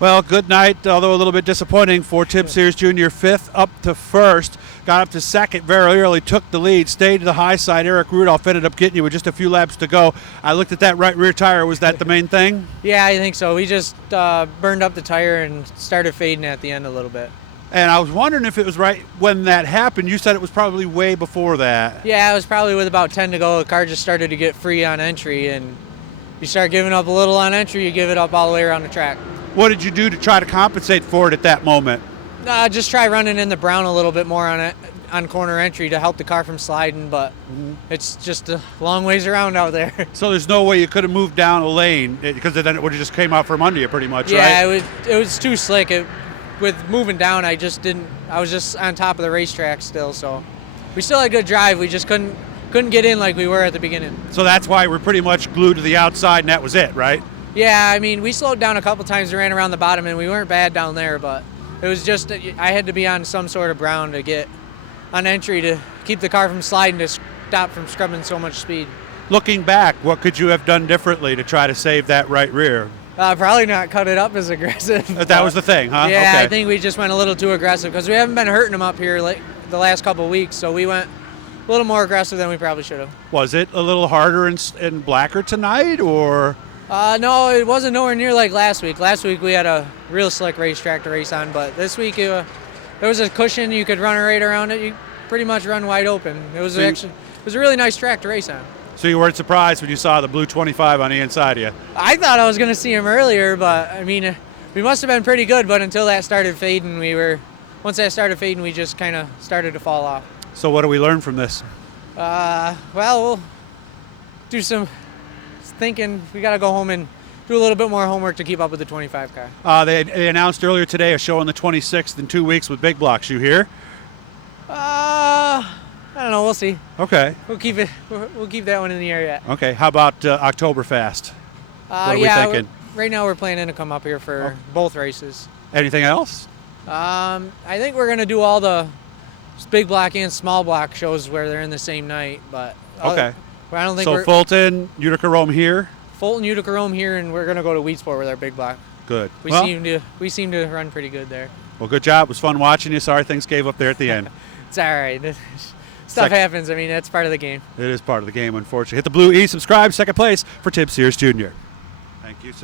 Well, good night, although a little bit disappointing for Tim Sears Jr. Fifth up to first. Got up to second very early, took the lead, stayed to the high side. Eric Rudolph ended up getting you with just a few laps to go. I looked at that right rear tire. Was that the main thing? Yeah, I think so. We just burned up the tire and started fading at the end a little bit. And I was wondering if it was right when that happened. You said it was probably way before that. Yeah, it was probably with about 10 to go. The car just started to get free on entry, and you start giving up a little on entry, you give it up all the way around the track. What did you do to try to compensate for it at that moment? Just try running in the brown a little bit more on corner entry to help the car from sliding, but it's just a long ways around out there. So there's no way you could have moved down a lane because then it would have just came out from under you pretty much, right? Yeah, it was too slick. With moving down, I was just on top of the racetrack still, so we still had good drive. We just couldn't get in like we were at the beginning. So that's why we're pretty much glued to the outside, and that was it, right? Yeah, I mean, we slowed down a couple times and ran around the bottom, and we weren't bad down there, but it was just I had to be on some sort of brown to get on entry to keep the car from sliding, to stop from scrubbing so much speed. Looking back, what could you have done differently to try to save that right rear? Probably not cut it up as aggressive. That was the thing, huh? Yeah, okay. I think we just went a little too aggressive because we haven't been hurting them up here the last couple of weeks, so we went a little more aggressive than we probably should have. Was it a little harder and blacker tonight, or? No, it wasn't nowhere near like last week. Last week we had a real slick racetrack to race on, but this week there was a cushion. You could run right around it. You pretty much run wide open. It was a really nice track to race on. So you weren't surprised when you saw the blue 25 on the inside of you? I thought I was going to see him earlier, but I mean, we must have been pretty good. But until that started fading, once that started fading, we just kind of started to fall off. So what do we learn from this? Well, we'll do some thinking. We got to go home and do a little bit more homework to keep up with the 25 car. They announced earlier today a show on the 26th in 2 weeks with Big Blocks. You hear? I don't know. We'll see. Okay. We'll keep that one in the air yet. Okay. How about Oktoberfest? What are we thinking? Right now we're planning to come up here for both races. Anything else? I think we're gonna do all the big block and small block shows where they're in the same night. But okay. I don't think so. Fulton, Utica Rome here. Fulton, Utica Rome here, and we're gonna go to Wheatsport with our big block. Good. We seem to run pretty good there. Well, good job. It was fun watching you. Sorry things gave up there at the end. It's all right. Stuff happens. I mean, that's part of the game. It is part of the game, unfortunately. Hit the blue E, subscribe. Second place for Tim Sears Jr. Thank you, sir.